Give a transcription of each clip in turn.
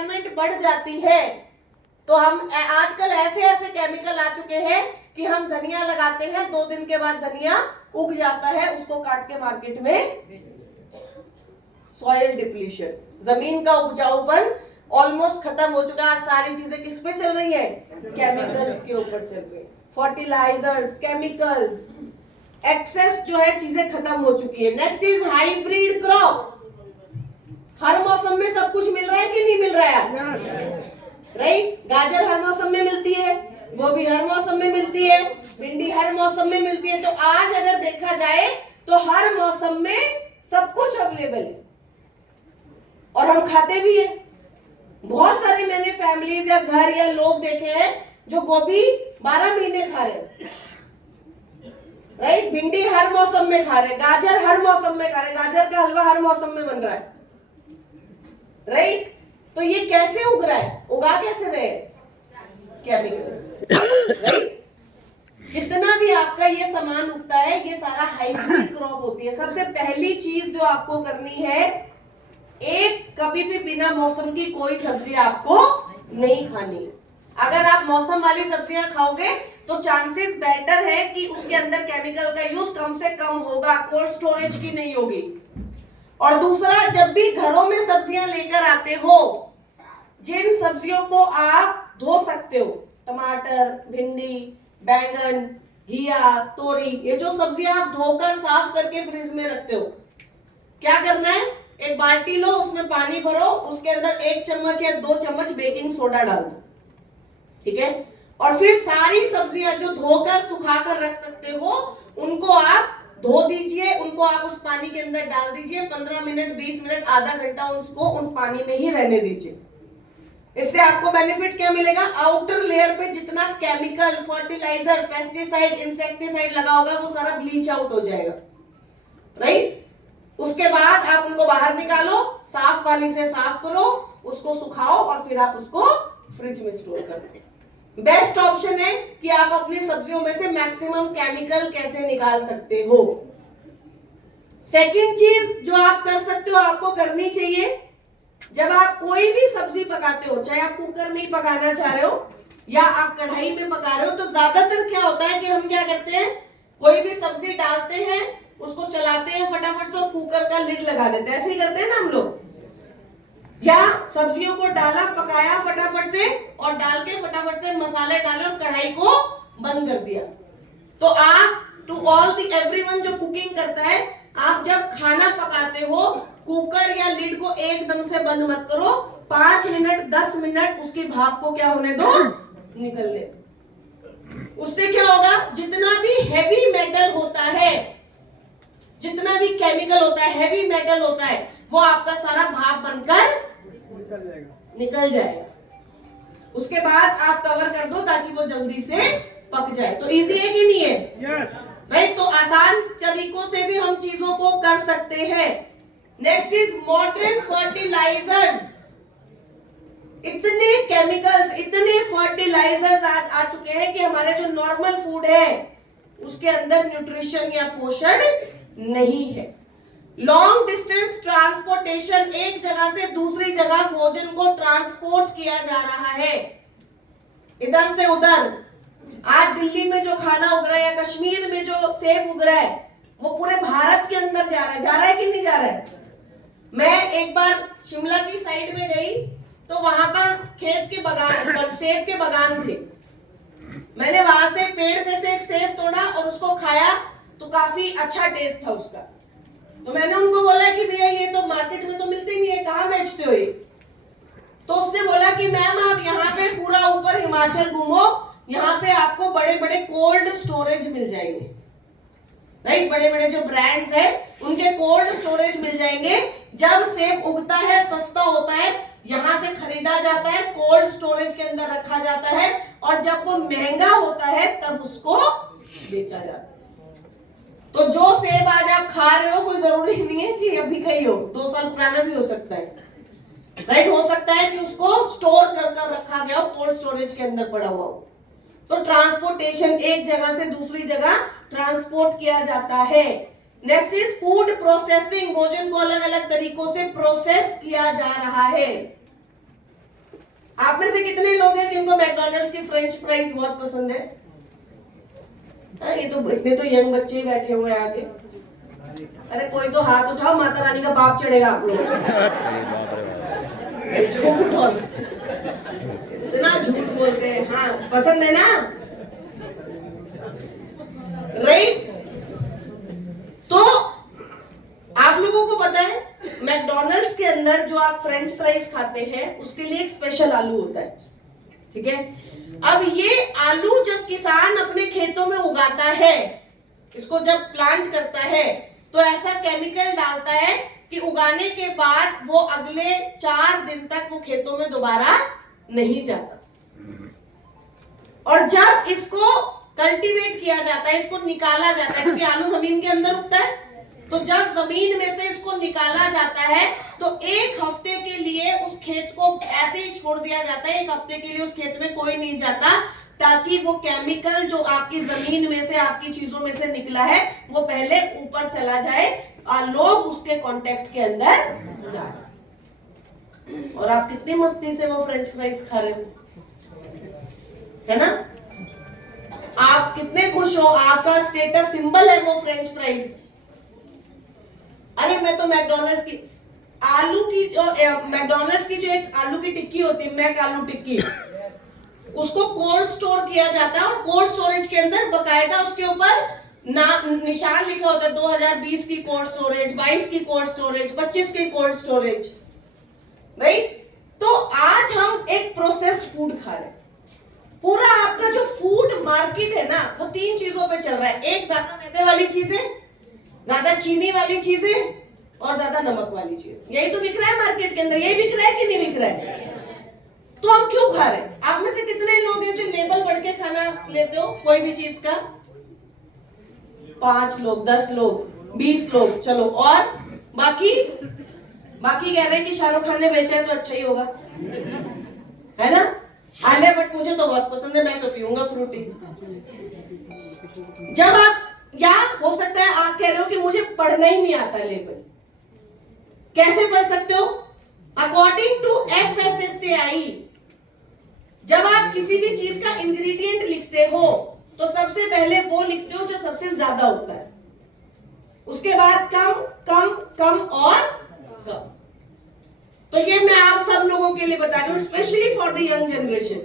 Requirement बढ़ जाती है तो हम आजकल ऐसे ऐसे केमिकल आ चुके हैं कि हम धनिया लगाते हैं, 2 दिन के बाद धनिया उग जाता है, उसको काट के मार्केट में। सॉइल डिप्लीशन, जमीन का उपजाऊपन ऑलमोस्ट खत्म हो चुका है। सारी चीजें किस पे चल रही है? केमिकल्स के ऊपर चल रही है। फर्टिलाइजर्स, केमिकल्स, एक्सेस जो है चीजें खत्म हो चुकी है। Next is hybrid crop. हर मौसम में सब कुछ मिल रहा है कि नहीं मिल रहा है? राइट, गाजर हर मौसम में मिलती है, गोभी हर मौसम में मिलती है, भिंडी हर मौसम में मिलती है। तो आज अगर देखा जाए तो हर मौसम में सब कुछ अवेलेबल है और हम खाते भी हैं। बहुत सारे मैंने फैमिलीज या घर या लोग देखे हैं जो गोभी 12 महीने खा रहे हैं, राइट। भिंडी हर मौसम में खा रहे, गाजर हर मौसम में खा रहे, गाजर का हलवा हर मौसम में बन रहा है, राइट। तो ये कैसे उग रहा है? उगा कैसे रहे? Chemicals, right. जितना भी आपका ये सामान उगता है ये सारा हाइब्रिड क्रॉप होती है। सबसे पहली चीज जो आपको करनी है, एक कभी भी बिना मौसम की कोई सब्जी आपको नहीं खानी। अगर आप मौसम वाली सब्जियां खाओगे तो चांसेस बेटर है कि उसके अंदर केमिकल का यूज कम से कम होगा, कोल्ड स्टोरेज की नहीं होगी। और दूसरा, जब भी घरों में सब्जियां लेकर आते हो, जिन सब्जियों को आप धो सकते हो, टमाटर, भिंडी, बैंगन, घिया, तोरी, ये जो सब्जियां आप धोकर साफ करके फ्रिज में रखते हो, क्या करना है? एक बाल्टी लो, उसमें पानी भरो, उसके अंदर 1 चम्मच या 2 चम्मच बेकिंग सोडा डाल दो, ठीक है। और फिर सारी सब्जियां जो धोकर सुखाकर रख सकते हो उनको आप धो दीजिए, उनको आप उस पानी के अंदर डाल दीजिए, 15 मिनट, 20 मिनट, आधा घंटा उसको उन पानी में ही रहने दीजिए। इससे आपको बेनिफिट क्या मिलेगा? आउटर लेयर पे जितना केमिकल, फर्टिलाइजर, पेस्टिसाइड, इंसेक्टिसाइड लगा होगा वो सारा ब्लीच आउट हो जाएगा, राइट। उसके बाद आप उनको बाहर निकालो, साफ पानी से साफ करो, उसको सुखाओ और फिर आप उसको फ्रिज में स्टोर कर दो। बेस्ट ऑप्शन है कि आप अपनी सब्जियों में से मैक्सिमम केमिकल कैसे निकाल सकते हो। सेकंड चीज जो आप कर सकते हो, आपको करनी चाहिए, जब आप कोई भी सब्जी पकाते हो, चाहे आप कुकर में ही पकाना चाह रहे हो या आप कढ़ाई में पका रहे हो, तो ज्यादातर क्या होता है कि हम क्या करते हैं, कोई भी सब्जी डालते हैं, उसको चलाते हैं फटाफट से और कुकर का लिड लगा देते हैं। ऐसे ही करते हैं ना हम लोग। या सब्जियों को डाला, पकाया फटाफट से और डाल के फटाफट से मसाले डाले और कढ़ाई को बंद कर दिया। तो आप, टू ऑल द एवरीवन जो कुकिंग करता है, आप जब खाना पकाते हो कुकर या लिड को एकदम से बंद मत करो, 5 मिनट 10 मिनट उसकी भाप को क्या होने दो, निकलने। उससे क्या होगा, जितना भी हैवी मेटल होता है, जितना भी केमिकल होता है, हैवी मेटल होता है, वो आपका सारा भाप बनकर निकल जाएगा। उसके बाद आप कवर कर दो ताकि वो जल्दी से पक जाए। तो इजी है कि नहीं है? यस। राइट। तो आसान तरीकों से भी हम चीजों को कर सकते हैं। Next is modern fertilizers. इतने केमिकल्स, इतने फर्टिलाइजर्स आज आ चुके हैं कि हमारे जो नॉर्मल फूड है उसके अंदर न्यूट्रिशन या पोषण नहीं है। लॉन्ग डिस्टेंस ट्रांसपोर्टेशन, एक जगह से दूसरी जगह भोजन को ट्रांसपोर्ट किया जा रहा है, इधर से उधर। आज दिल्ली में जो खाना उग रहा है या कश्मीर में जो सेब उग रहा है वो पूरे भारत के अंदर जा रहा है कि नहीं जा रहा है? मैं एक बार शिमला की साइड में गई तो वहां पर खेत के बगान, सेब के बगान थे। मैंने वहां से पेड़ में से एक सेब तोड़ा और उसको खाया तो काफी अच्छा टेस्ट था उसका। तो मैंने उनको बोला कि भैया ये तो मार्केट में तो मिलते नहीं है, कहाँ बेचते हो ये? तो उसने बोला कि मैम आप यहाँ पे पूरा ऊपर हिमाचल घूमो, यहाँ पे आपको बड़े बड़े कोल्ड स्टोरेज मिल जाएंगे, राइट। बड़े बड़े जो ब्रांड्स है उनके कोल्ड स्टोरेज मिल जाएंगे। जब सेब उगता है, सस्ता होता है, यहां से खरीदा जाता है, कोल्ड स्टोरेज के अंदर रखा जाता है, और जब वो महंगा होता है तब उसको बेचा जाता है। तो जो सेब आज आप खा रहे हो कोई जरूरी नहीं है कि अभी का ही हो, 2 साल पुराना भी हो सकता है, राइट। हो सकता है कि उसको स्टोर कर रखा गया हो, कोल्ड स्टोरेज के अंदर पड़ा हुआ हो। तो ट्रांसपोर्टेशन, एक जगह से दूसरी जगह ट्रांसपोर्ट किया जाता है। नेक्स्ट इज फूड प्रोसेसिंग, भोजन को अलग अलग तरीकों से प्रोसेस किया जा रहा है। आप में से कितने लोग हैं जिनको मैकडॉनल्ड्स की फ्रेंच फ्राइज बहुत पसंद है? ये तो इतने तो यंग बच्चे ही बैठे हुए हैं आगे। अरे कोई तो हाथ उठाओ, माता रानी का पाप चढ़ेगा आप लोगों को। इतना झूठ बोलते हैं। हाँ, पसंद है ना? राइट। तो आप लोगों को पता है मैकडॉनल्ड्स के अंदर जो आप फ्रेंच फ्राइज खाते हैं उसके लिए एक स्पेशल आलू होता है, ठीक है? अब ये आलू जब किसान अपने खेतों में उगाता है, इसको जब प्लांट करता है, तो ऐसा केमिकल डालता है कि उगाने के बाद वो अगले 4 दिन तक वो खेतों में दोबारा नहीं जाता। और जब इसको कल्टीवेट किया जाता है, इसको निकाला जाता है, क्योंकि आलू जमीन के अंदर उगता है, तो जब जमीन में से इसको निकाला जाता है तो 1 हफ्ते के लिए उस खेत को ऐसे ही छोड़ दिया जाता है। 1 हफ्ते के लिए उस खेत में कोई नहीं जाता, ताकि वो केमिकल जो आपकी जमीन में से, आपकी चीजों में से निकला है, वो पहले ऊपर चला जाए और लोग उसके कांटेक्ट के अंदर जाए। और आप कितनी मस्ती से वो फ्रेंच फ्राइज खा रहे हो, है ना? आप कितने खुश हो, आपका स्टेटस सिंबल है वो फ्रेंच फ्राइज। अरे मैं तो मैकडॉनल्ड्स की आलू की जो मैकडॉनल्ड्स की जो एक आलू की टिक्की होती है, मैक आलू टिक्की, उसको कोल्ड स्टोर किया जाता है और कोल्ड स्टोरेज के अंदर बकायदा उसके ऊपर निशान लिखा होता है 2020 की कोल्ड स्टोरेज, 22 की कोल्ड स्टोरेज, 25 की कोल्ड स्टोरेज, राइट? तो आज हम एक प्रोसेस्ड फूड खा रहे हैं। पूरा आपका जो फूड मार्केट है ना, वो 3 चीजों पे चल रहा है। एक, ज्यादा मैदे वाली चीजें, ज्यादा चीनी वाली चीजें और ज्यादा नमक वाली चीज। यही तो बिक रहा है मार्केट के अंदर। यही बिक रहा है कि नहीं बिक रहा है? तो हम क्यों खा रहे हैं? आप में से कितने लोग हैं जो लेबल पढ़ के खाना लेते हो कोई भी चीज का? 5 लोग, 10 लोग, 20 लोग, चलो। और बाकी कह रहे हैं कि शाहरुख खान ने बेचा है तो अच्छा ही होगा, है ना? आलिया भट्ट मुझे तो बहुत पसंद है, मैं तो पीऊंगा फ्रूटी। जब आप, या हो सकता है आप कह रहे हो कि मुझे पढ़ना ही नहीं आता लेबल। कैसे पढ़ सकते हो? अकॉर्डिंग टू FSSAI, जब आप किसी भी चीज का इंग्रेडिएंट लिखते हो तो सबसे पहले वो लिखते हो जो सबसे ज्यादा होता है, उसके बाद कम कम कम और कम। तो ये मैं आप सब लोगों के लिए बता रही हूँ, specially for the young generation.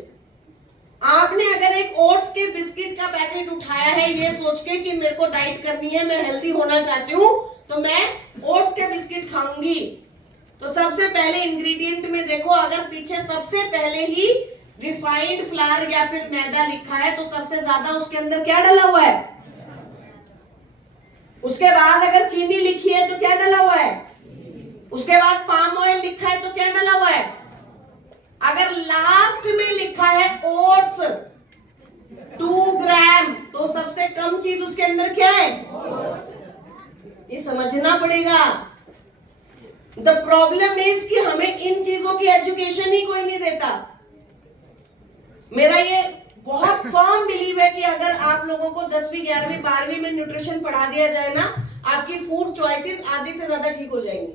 आपने अगर एक ओट्स के बिस्किट का पैकेट उठाया है ये सोच के कि मेरे को डाइट करनी है, मैं हेल्दी होना चाहती हूँ, तो मैं ओट्स के बिस्किट खाऊंगी, तो सबसे पहले इंग्रेडिएंट में देखो, अगर पीछे सबसे पहले ही रिफाइंड फ्लावर या फिर मैदा लिखा है तो सबसे ज्यादा उसके अंदर क्या डला हुआ है? उसके बाद अगर चीनी लिखी है तो क्या डला हुआ है? उसके बाद पाम ऑयल लिखा है तो क्या डला हुआ है? अगर लास्ट में लिखा है ओट्स 2 ग्राम, तो सबसे कम चीज उसके अंदर क्या है? ये समझना पड़ेगा। द प्रॉब्लम इज कि हमें इन चीजों की एजुकेशन ही कोई नहीं देता। मेरा ये बहुत फर्म बिलीव है कि अगर आप लोगों को 10वीं 11वीं 12वीं में न्यूट्रिशन पढ़ा दिया जाए ना, आपकी फूड चॉइसेस आधी से ज्यादा ठीक हो जाएंगी।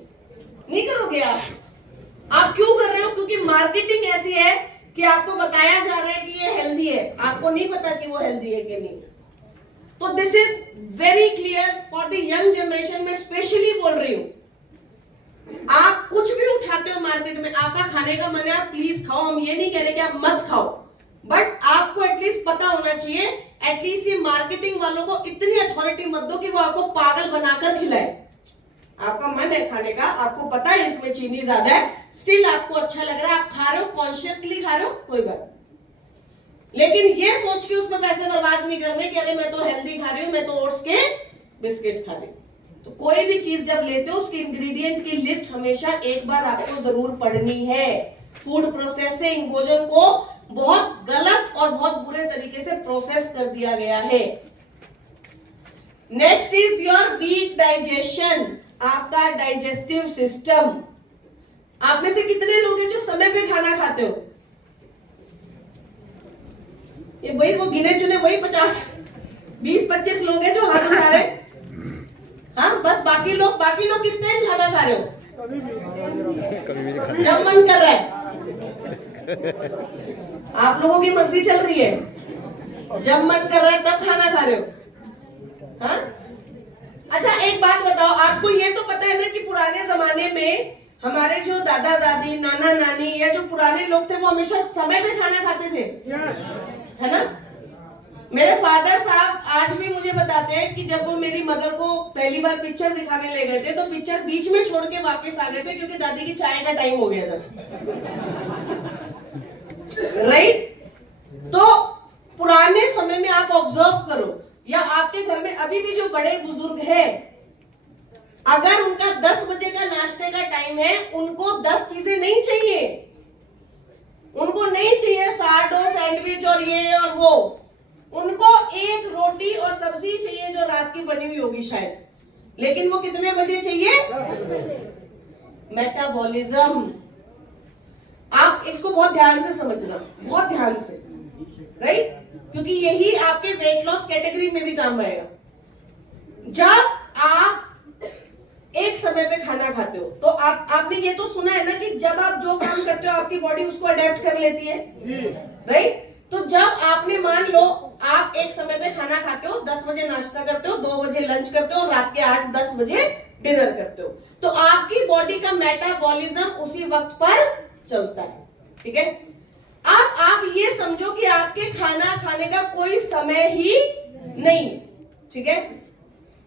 नहीं करोगे आप क्यों कर रहे हो? क्योंकि मार्केटिंग ऐसी है कि आपको बताया जा रहा है कि ये हेल्दी है, आपको नहीं पता कि वो हेल्दी है कि नहीं। तो this is very clear for the young generation. में स्पेशली बोल रही हूं, आप कुछ भी उठाते हो मार्केट में, आपका खाने का मन है, आप प्लीज खाओ। हम ये नहीं कह रहे कि आप मत खाओ, बट आपको एटलीस्ट पता होना चाहिए। एटलीस्ट ये मार्केटिंग वालों को इतनी अथॉरिटी मत दो कि वो आपको पागल बनाकर खिलाए। आपका मन है खाने का, आपको पता है इसमें चीनी ज्यादा है, स्टिल आपको अच्छा लग रहा है, आप खा रहे हो, कॉन्शियसली खा रहे हो, कोई बात। लेकिन ये सोच के उसमें पैसे बर्बाद नहीं करने कि अरे मैं तो हेल्दी खा रही हूं, मैं तो ओट्स के बिस्किट खा रही हूं। तो कोई भी चीज जब लेते हो उसके इंग्रेडिएंट की लिस्ट हमेशा एक बार आपको जरूर पढ़नी है। फूड प्रोसेसिंग, भोजन को बहुत गलत और बहुत बुरे तरीके से प्रोसेस कर दिया गया है। Next is your weak digestion, आपका डाइजेस्टिव सिस्टम। आप में से कितने लोग हैं जो समय पे खाना खाते हो? ये वही वो गिने चुने वही 20-25 लोग हैं जो हाथ उठा रहे। हाँ, बस बाकी लोग किस टाइम खाना खा रहे हो? कभी भी नहीं खाते। जब मन कर रहा है। आप लोगों की मर्जी चल रही है, जब मन कर रहा है तब खाना खा रहे हो। हाँ? अच्छा एक बात बताओ, आपको ये तो पता है ना कि पुराने जमाने में हमारे जो दादा दादी, नाना नानी या जो पुराने लोग थे वो हमेशा समय पे खाना खाते थे, है ना? मेरे फादर साहब आज भी मुझे बताते हैं कि जब वो मेरी मदर को पहली बार पिक्चर दिखाने ले गए थे तो पिक्चर बीच में छोड़ के वापस आ गए थे क्योंकि दादी की चाय का टाइम हो गया था। राइट? तो पुराने समय में आप ऑब्जर्व करो या आपके घर में अभी भी जो बड़े बुजुर्ग हैं, अगर उनका 10 बजे का नाश्ते का टाइम है, उनको 10 चीजें नहीं चाहिए। उनको नहीं चाहिए सार्डो सैंडविच और ये और वो, उनको एक रोटी और सब्जी चाहिए जो रात की बनी हुई होगी शायद, लेकिन वो कितने बजे चाहिए? मेटाबॉलिज्म। आप इसको बहुत ध्यान से समझना, बहुत ध्यान से, राइट? क्योंकि यही आपके वेट लॉस कैटेगरी में भी काम आएगा। जब आप एक समय पे खाना खाते हो तो आपने ये तो सुना है ना कि जब आप जो काम करते हो आपकी बॉडी उसको अडेप्ट कर लेती है, राइट? तो जब आपने मान लो आप एक समय पे खाना खाते हो, 10 बजे नाश्ता करते हो, 2 बजे लंच करते हो, रात के 8-10 बजे डिनर करते हो, तो आपकी बॉडी का मेटाबॉलिज्म उसी वक्त पर चलता है, ठीक है? अब आप ये समझो कि आपके खाना खाने का कोई समय ही नहीं है, ठीक है?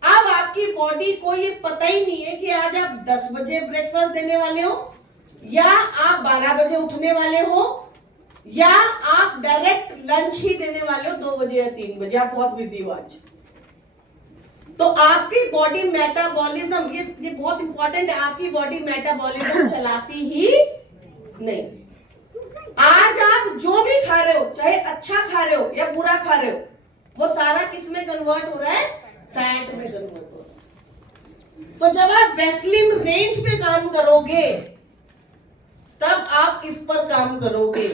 अब आपकी बॉडी को ये पता ही नहीं है कि आज आप 10 बजे ब्रेकफास्ट देने वाले हो या आप 12 बजे उठने वाले हो या आप डायरेक्ट लंच ही देने वाले हो 2 बजे या 3 बजे, आप बहुत बिजी हो आज। तो आपकी बॉडी मेटाबॉलिज्म, ये बहुत इंपॉर्टेंट है, आपकी बॉडी मेटाबॉलिज्म चलाती ही नहीं। आज आप जो भी खा रहे हो, चाहे अच्छा खा रहे हो या बुरा खा रहे हो, वो सारा किस में कन्वर्ट हो रहा है? फैट में कन्वर्ट हो रहा है। तो जब आप वेस्लिम रेंज पे काम करोगे तब आप इस पर काम करोगे।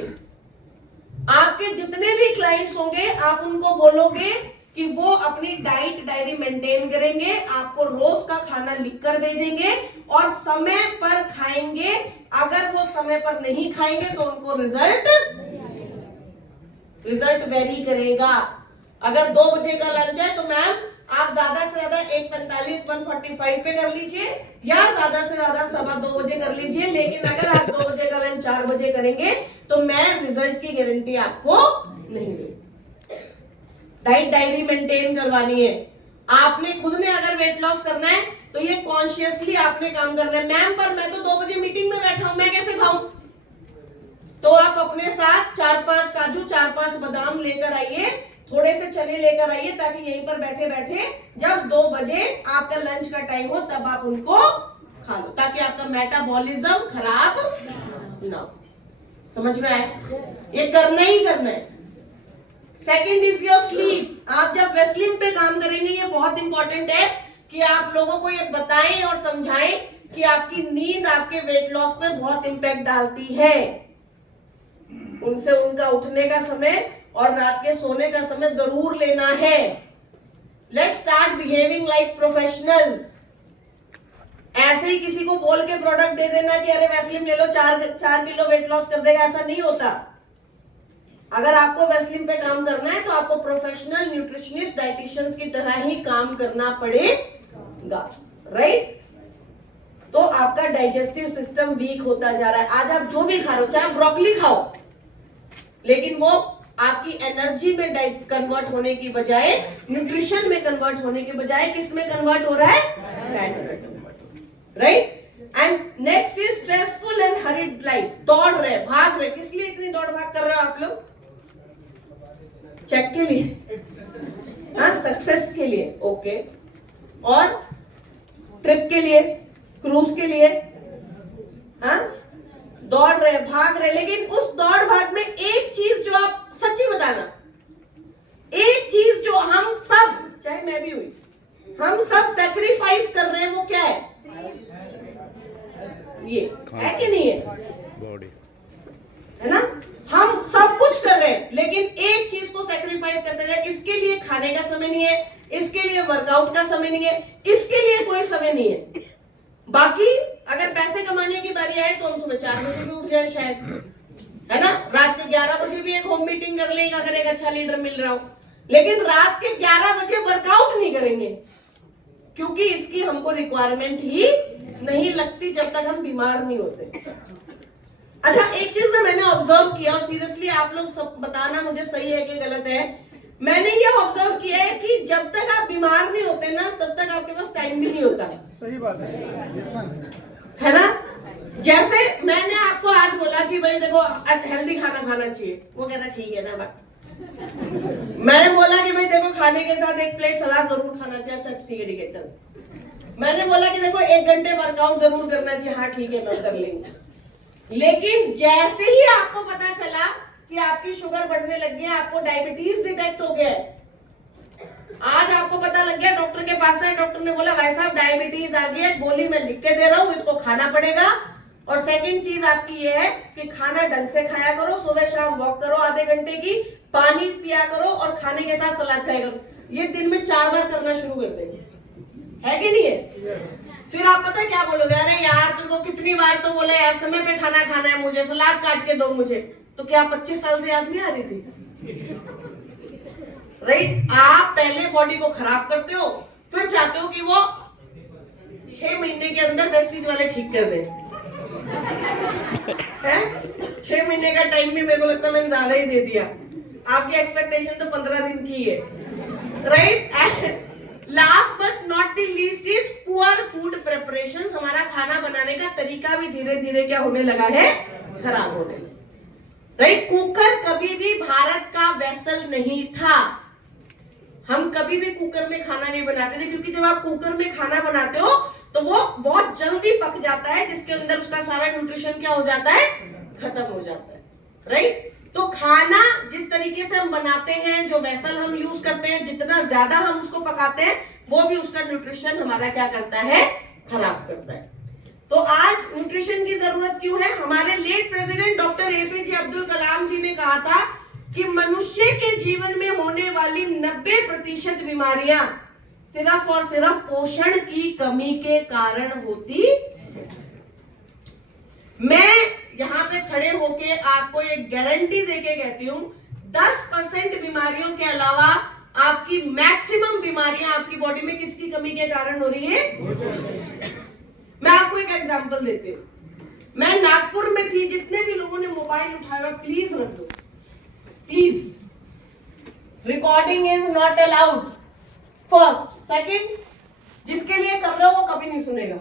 आपके जितने भी क्लाइंट्स होंगे आप उनको बोलोगे कि वो अपनी डाइट डायरी मेंटेन करेंगे, आपको रोज का खाना लिखकर भेजेंगे और समय पर खाएंगे। अगर वो समय पर नहीं खाएंगे तो उनको रिजल्ट वेरी करेगा। अगर 2 बजे का लंच है तो मैम आप ज्यादा से ज्यादा 1:45 1:45 पे कर लीजिए या ज्यादा से ज्यादा 2:15 बजे कर लीजिए, लेकिन अगर आप 2 बजे का लंच 4 बजे करेंगे तो मैं रिजल्ट की गारंटी आपको नहीं दूंगी। डाइट डायरी मेंटेन करवानी है आपने खुद ने। अगर वेट लॉस करना है तो ये कॉन्शियसली आपने काम करना है। मैम पर मैं तो 2 बजे मीटिंग में बैठा हूं, मैं कैसे खाऊं? तो आप अपने साथ 4-5 काजू 4-5 बादाम लेकर आइए, थोड़े से चने लेकर आइए, ताकि यहीं पर बैठे बैठे जब 2 बजे आपका लंच का टाइम हो तब आप उनको खा लो, ताकि आपका मेटाबॉलिज्म खराब ना हो। समझ में आए? ये करना ही करना है। Second is your sleep. आप जब वेस्लिम पे काम करेंगे, ये बहुत इंपॉर्टेंट है कि आप लोगों को ये बताएं और समझाएं कि आपकी नींद आपके वेट लॉस में बहुत इंपैक्ट डालती है। उनसे उनका उठने का समय और रात के सोने का समय जरूर लेना है। Let's start behaving like professionals. ऐसे ही किसी को बोल के प्रोडक्ट दे देना कि अरे वेस्लिम ले लो 4 किलो वेट लॉस कर देगा, ऐसा नहीं होता। अगर आपको वेस्लिम पे काम करना है तो आपको प्रोफेशनल न्यूट्रिशनिस्ट डाइटिशियंस की तरह ही काम करना पड़ेगा, राइट? तो आपका डाइजेस्टिव सिस्टम वीक होता जा रहा है। आज आप जो भी खा रहे हो, चाहे ब्रोकली खाओ, लेकिन वो आपकी एनर्जी में कन्वर्ट होने की बजाय, न्यूट्रिशन में कन्वर्ट होने के बजाय किस में कन्वर्ट हो रहा है? फैट में कन्वर्ट हो रहा है, right? And next is stressful and hurried life. दौड़ रहे, भाग रहे। किस लिए इतनी दौड़ भाग कर रहे हो आप लोग? चेक के लिए, हाँ, सक्सेस के लिए, ओके। और ट्रिप के लिए, क्रूज के लिए, हाँ, दौड़ रहे, भाग रहे। लेकिन उस दौड़ भाग में एक चीज जो आप सच्ची बताना, एक चीज जो हम सब, चाहे मैं भी हुई, हम सब सैक्रिफाइस कर रहे हैं, वो क्या है? ये है कि नहीं है? बॉडी है ना? हम सब कुछ कर रहे हैं, लेकिन एक चीज को सैक्रिफाइस करते हैं। इसके लिए खाने का समय नहीं है, इसके लिए वर्कआउट का समय नहीं है, इसके लिए कोई समय नहीं है। बाकी अगर पैसे कमाने की बारी आए तो हम सुबह 4 बजे भी उठ जाए शायद, है ना। रात के 11 बजे भी एक होम मीटिंग कर लेगा अगर एक अच्छा लीडर मिल रहा हो, लेकिन रात के 11 बजे वर्कआउट नहीं करेंगे, क्योंकि इसकी हमको रिक्वायरमेंट ही नहीं लगती जब तक हम बीमार नहीं होते। अच्छा, एक चीज ना मैंने ऑब्जर्व किया, और सीरियसली आप लोग सब बताना मुझे सही है कि गलत है, मैंने ये ऑब्जर्व किया है कि जब तक आप बीमार नहीं होते ना तब तक आपके पास टाइम भी नहीं होता है। सही बात है ना। जैसे मैंने आपको आज बोला कि भाई देखो हेल्दी खाना खाना चाहिए, वो कहना ठीक है ना, बट मैंने बोला कि भाई देखो खाने के साथ एक प्लेट सलाद जरूर खाना चाहिए, अच्छा ठीक है चल। मैंने बोला कि देखो 1 घंटे वर्कआउट जरूर करना चाहिए, हाँ ठीक है मैं कर लेंगे। लेकिन जैसे ही आपको पता चला कि आपकी शुगर बढ़ने लगी है, आपको डायबिटीज डिटेक्ट हो गया है, आज आपको पता लग गया, डॉक्टर के पास है, डॉक्टर ने बोला भाई साहब डायबिटीज आ गई है, गोली मैं लिख के दे रहा हूं, इसको खाना पड़ेगा। और सेकंड चीज आपकी ये है कि खाना ढंग से खाया करो, सुबह शाम वॉक करो आधे घंटे की, पानी पिया करो और खाने के साथ सलाद खाया करो। ये दिन में 4 बार करना शुरू कर देंगे, है कि नहीं है। फिर आप पता क्या बोलोगे, अरे यार तुमको कितनी बार तो बोला यार समय पे खाना खाना है, मुझे सलाद काट के दो मुझे, तो क्या 25 साल से याद नहीं आ रही थी। राइट, आप पहले बॉडी को खराब करते हो, फिर चाहते हो कि वो 6 महीने के अंदर वेस्टीज वाले ठीक कर दें। 6 महीने का टाइम भी मेरे को लगता है मैंने ज्यादा ही दे दिया, आपकी एक्सपेक्टेशन तो 15 दिन की है। Right, last but not the least is poor food preparation. हमारा खाना बनाने का तरीका भी धीरे धीरे क्या होने लगा है, खराब होने लगा। राइट, कुकर कभी भी भारत का वेसल नहीं था, हम कभी भी कुकर में खाना नहीं बनाते थे, क्योंकि जब आप कुकर में खाना बनाते हो तो वो बहुत जल्दी पक जाता है, जिसके अंदर उसका सारा न्यूट्रिशन क्या हो जाता है, खत्म हो जाता है। राइट, तो खाना जिस तरीके से हम बनाते हैं, जो वेसल हम यूज करते हैं, जितना ज्यादा हम उसको पकाते हैं वो भी उसका न्यूट्रिशन हमारा क्या करता है, खराब करता है। तो आज न्यूट्रिशन की जरूरत क्यों है, हमारे late president doctor APJ Abdul Kalam ji ने कहा था कि मनुष्य के जीवन में होने वाली 90% बीमारियां सिर्फ और सिर्फ पोषण की कमी के कारण होती है। मैं यहां पे खड़े होके आपको एक गारंटी देके कहती हूं, 10% बीमारियों के अलावा आपकी मैक्सिमम बीमारियां आपकी बॉडी में किसकी कमी के कारण हो रही है। मैं आपको एक एग्जांपल देती हूं, मैं नागपुर में थी, जितने भी लोगों ने मोबाइल उठाया प्लीज रख दो, please, recording is not allowed. First, second, जिसके लिए कर रहे हो वो कभी नहीं सुनेगा।